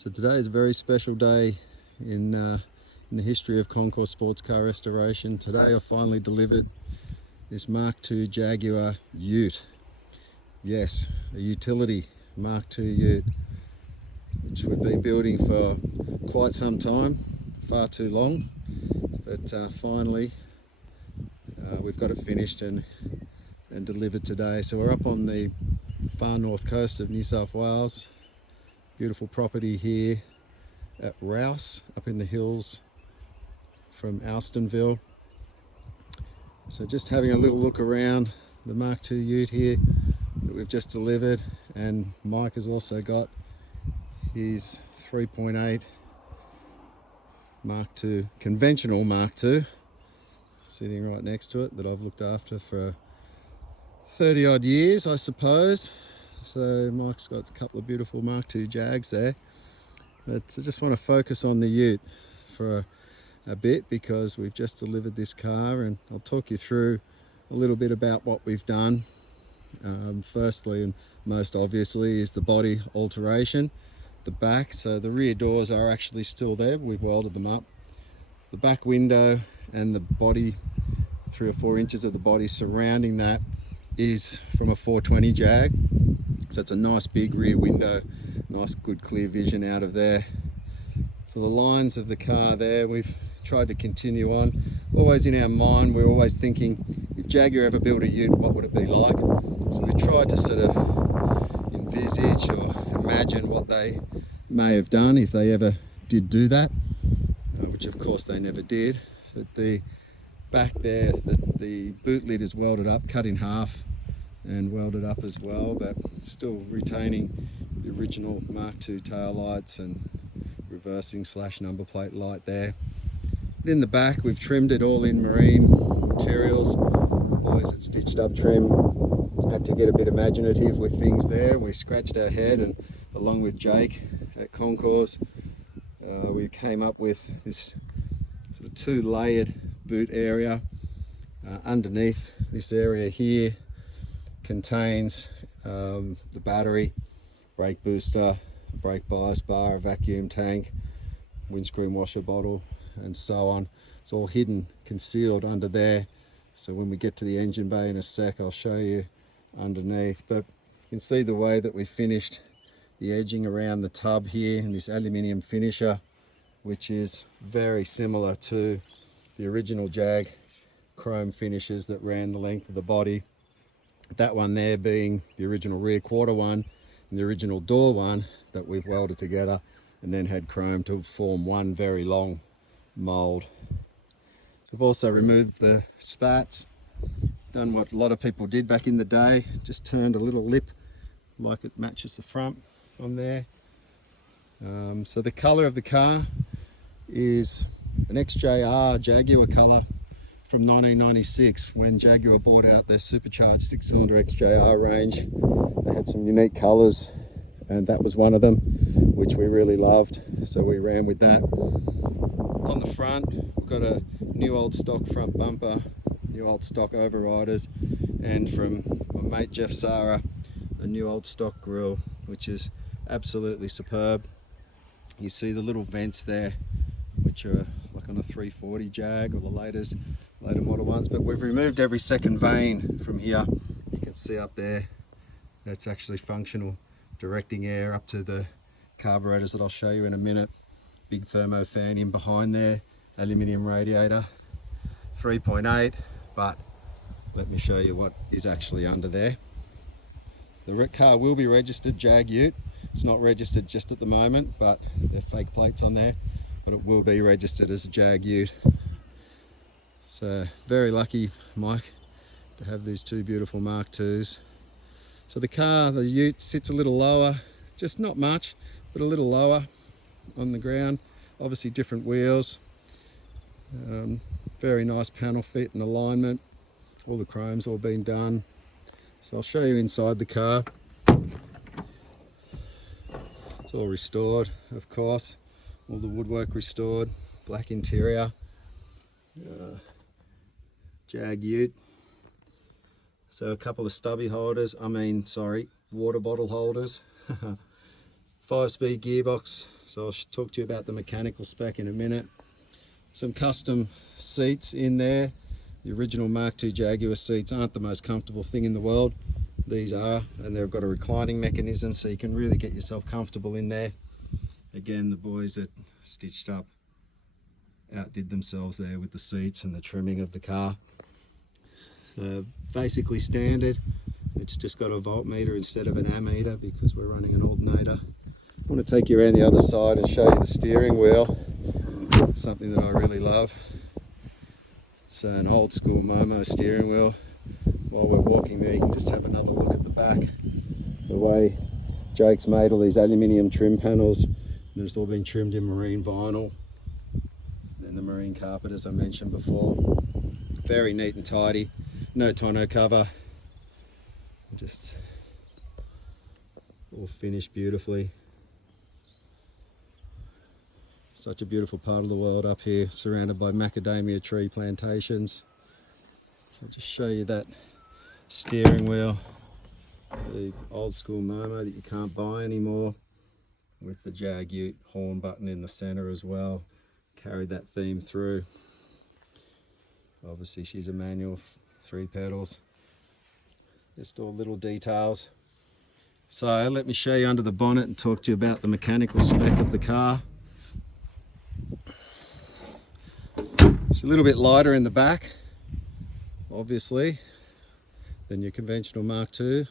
So today is a very special day in the history of Concours Sportscar Restoration. Today I finally delivered this Mark II Jaguar Ute. Yes, a utility Mark II Ute, which we've been building for quite some time, far too long, but finally we've got it finished and delivered today. So we're up on the far north coast of New South Wales. Beautiful property here at Rouse, up in the hills from Alstonville. So just having a little look around the Mark II Ute here that we've just delivered, and Mike has also got his 3.8 Mark II, conventional Mark II, sitting right next to it, that I've looked after for 30 odd years, I suppose. So Mike's got a couple of beautiful Mark II Jags there, but I just want to focus on the Ute for a bit because we've just delivered this car, and I'll talk you through a little bit about what we've done. Firstly and most obviously is the body alteration, the back. So the rear doors are actually still there, we've welded them up. The back window and the body, 3 or 4 inches of the body surrounding that, is from a 420 Jag. So it's a nice big rear window, nice good clear vision out of there. So the lines of the car there, we've tried to continue on. Always in our mind, we're always thinking, if Jaguar ever built a Ute, what would it be like? So we tried to sort of envisage or imagine what they may have done if they ever did do that, which of course they never did. But the back there, the boot lid is welded up, cut in half and welded up as well, but still retaining the original Mark II tail lights and reversing / number plate light there. But in the back we've trimmed it all in marine materials. The boys at Stitched Up Trim had to get a bit imaginative with things there, and we scratched our head, and along with Jake at Concours we came up with this sort of 2-layered boot area. Underneath this area here contains the battery, brake booster, brake bias bar, a vacuum tank, windscreen washer bottle, and so on. It's all hidden, concealed under there. So when we get to the engine bay in a sec, I'll show you underneath. But you can see the way that we finished the edging around the tub here in this aluminium finisher, which is very similar to the original Jag chrome finishes that ran the length of the body. That one there being the original rear quarter one, and the original door one that we've welded together and then had chrome to form one very long mould. So we've also removed the spats, done what a lot of people did back in the day, just turned a little lip like it matches the front on there. So the colour of the car is an XJR Jaguar colour from 1996, when Jaguar bought out their supercharged 6-cylinder XJR range. They had some unique colours, and that was one of them, which we really loved, so we ran with that. On the front, we've got a new old stock front bumper, new old stock overriders, and from my mate Jeff Sara, a new old stock grille, which is absolutely superb. You see the little vents there, which are like on a 340 Jag or the later model ones, but we've removed every second vane from here. You can see up there, that's actually functional, directing air up to the carburetors that I'll show you in a minute. Big thermo fan in behind there, aluminium radiator, 3.8, but let me show you what is actually under there. The car will be registered Jag Ute. It's not registered just at the moment, but they're fake plates on there, but it will be registered as a Jag Ute. So very lucky, Mike, to have these 2 beautiful Mark IIs. So the car, the Ute, sits a little lower, just not much, but a little lower on the ground. Obviously different wheels, very nice panel fit and alignment. All the chrome's all been done. So I'll show you inside the car. It's all restored, of course. All the woodwork restored, black interior. Jag Ute. So a couple of stubby holders, water bottle holders. 5-speed gearbox so I'll talk to you about the mechanical spec in a minute. Some custom seats in there. The original Mark II Jaguar seats aren't the most comfortable thing in the world. These are, and they've got a reclining mechanism so you can really get yourself comfortable in there. Again, the boys that stitched up outdid themselves there with the seats and the trimming of the car. Basically standard. It's just got a voltmeter instead of an ammeter because we're running an alternator. I want to take you around the other side and show you the steering wheel. Something that I really love. It's an old school Momo steering wheel. While we're walking there, you can just have another look at the back. The way Jake's made all these aluminium trim panels, and it's all been trimmed in marine vinyl. And the marine carpet, as I mentioned before. Very neat and tidy. No tonneau cover. Just all finished beautifully. Such a beautiful part of the world up here, surrounded by macadamia tree plantations. So I'll just show you that steering wheel, the old school Momo that you can't buy anymore, with the Jag Ute horn button in the center as well. Carried that theme through. Obviously she's a manual, 3 pedals. Just all little details. So let me show you under the bonnet and talk to you about the mechanical spec of the car. It's a little bit lighter in the back, obviously, than your conventional Mark II.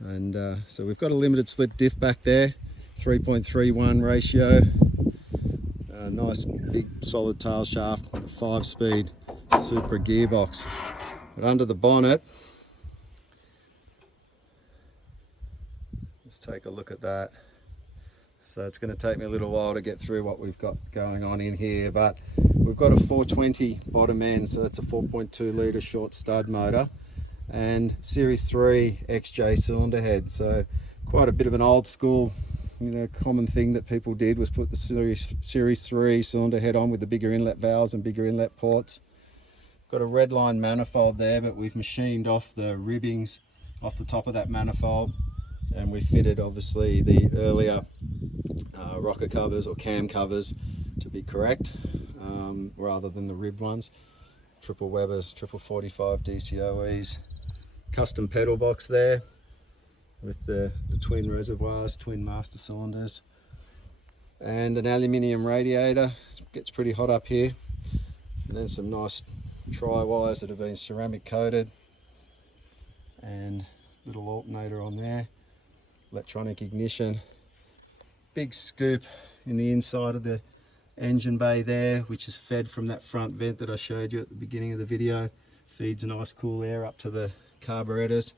And so we've got a limited slip diff back there, 3.31 ratio. Nice big solid tail shaft, 5-speed Supra gearbox. But under the bonnet, let's take a look at that. So it's going to take me a little while to get through what we've got going on in here, but we've got a 420 bottom end, so that's a 4.2 litre short stud motor, and Series 3 XJ cylinder head. So quite a bit of an old school, common thing that people did was put the Series 3 cylinder head on with the bigger inlet valves and bigger inlet ports. Got a red line manifold there, but we've machined off the ribbings off the top of that manifold, and we fitted obviously the earlier rocker covers or cam covers to be correct, rather than the ribbed ones. Triple Webbers, triple 45 DCOEs, custom pedal box there with the twin reservoirs, twin master cylinders, and an aluminium radiator. It gets pretty hot up here, and then some nice tri wires that have been ceramic coated, and little alternator on there, electronic ignition. Big scoop in the inside of the engine bay there, which is fed from that front vent that I showed you at the beginning of the video. Feeds nice cool air up to the carburetors.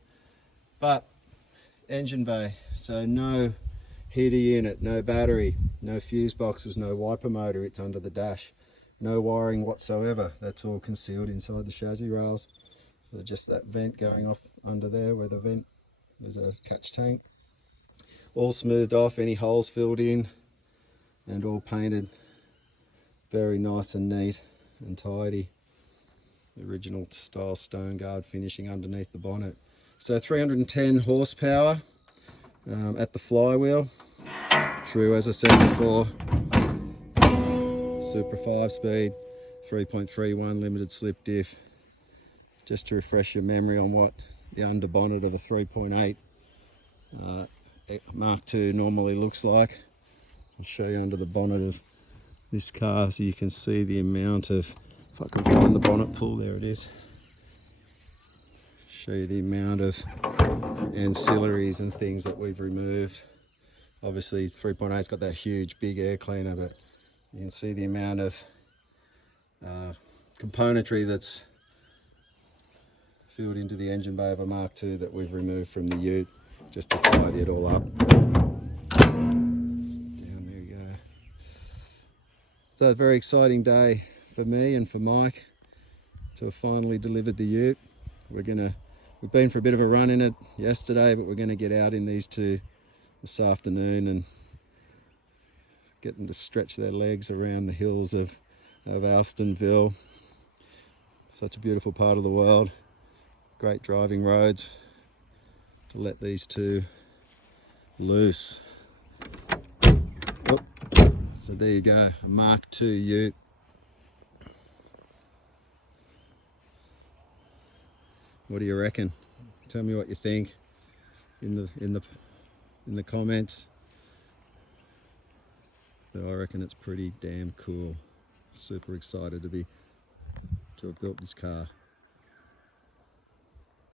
But engine bay, so no heater unit, no battery, no fuse boxes, no wiper motor. It's under the dash. No wiring whatsoever. That's all concealed inside the chassis rails. So just that vent going off under there where the vent, there's a catch tank. All smoothed off, any holes filled in, and all painted very nice and neat and tidy. The original style stone guard finishing underneath the bonnet. So 310 horsepower at the flywheel, through, as I said before, Supra 5-speed, 3.31 limited slip diff. Just to refresh your memory on what the under bonnet of a 3.8 Mark II normally looks like. I'll show you under the bonnet of this car so you can see the amount of, if I can find the bonnet pull, there it is. Show you the amount of ancillaries and things that we've removed. Obviously 3.8's got that huge big air cleaner, but you can see the amount of componentry that's filled into the engine bay of a Mark II that we've removed from the Ute, just to tidy it all up. Down there we go. So a very exciting day for me and for Mike to have finally delivered the Ute. We've been for a bit of a run in it yesterday, but we're going to get out in these two this afternoon and get them to stretch their legs around the hills of Alstonville. Such a beautiful part of the world. Great driving roads to let these two loose. So there you go, a Mark II Ute. What do you reckon? Tell me what you think in the comments. But I reckon it's pretty damn cool. Super excited to have built this car.